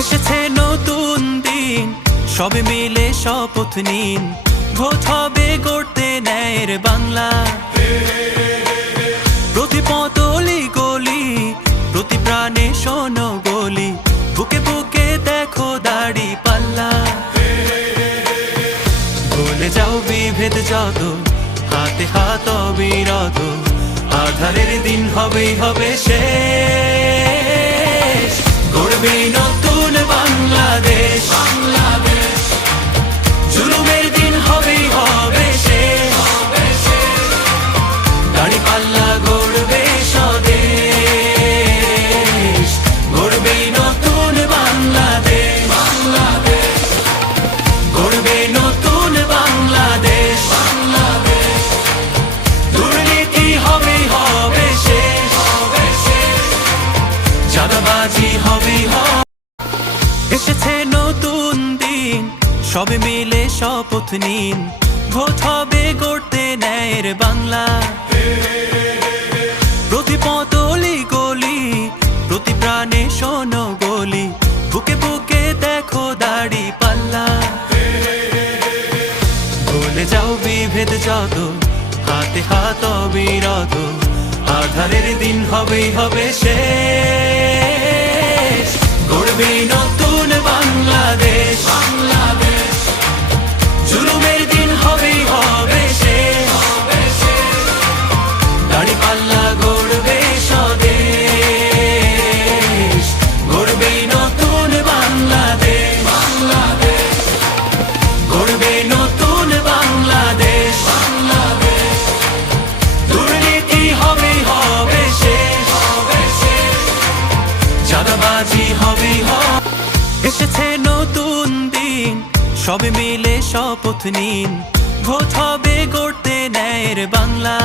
এসেছে নতুন দিন, সবে মিলে শপথ নিন, ভোট হবে গড়তে ন্যায়ের বাংলা। প্রতি পতলি গলি, প্রতি প্রাণে শোনো গলি, বুকে বুকে দেখো দাড়ি পাল্লা। ভুলে যাও বিভেদ যত, হাতে হাত অবিরত, আধারের দিন হবেই হবে শেষ। গড়বে নতুন বাংলাদেশ, জুলুমের দিন হবেই হবে শেষ। দাড়ি পাল্লা গড়বে স্বদেশ, গড়বে নতুন বাংলাদেশ, গড়বে নতুন বাংলাদেশ। দুর্নীতি হবেই হবে শেষ, চাঁদাবাজি হবেই হবে। এসেছে নতুন দিন, সবে মিলে শপথ নিন, ভোট হবে গড়তে ন্যায়ের বাংলা। প্রতি পতলি গলি, প্রতি প্রাণে শোনো গলি, বুকে বুকে দেখো দাড়ি পাল্লা। ভুলে যাও বিভেদ যত, হাতে হাত অবিরত, আধারের দিন হবেই হবে শেষ। গড়বে নতুন বাংলাদেশ, জুলুমের দিন হবেই হবে শেষ। দাড়ি পাল্লা গড়বে স্বদেশ, গড়বে নতুন বাংলাদেশ, গড়বে নতুন বাংলাদেশ। দুর্নীতি হবেই হবে শেষ, চাঁদাবাজি হবেই হবে। এসেছে নতুন দিন, সবে মিলে শপথ নিন, ভোট হবে গড়তে ন্যায়ের বাংলা।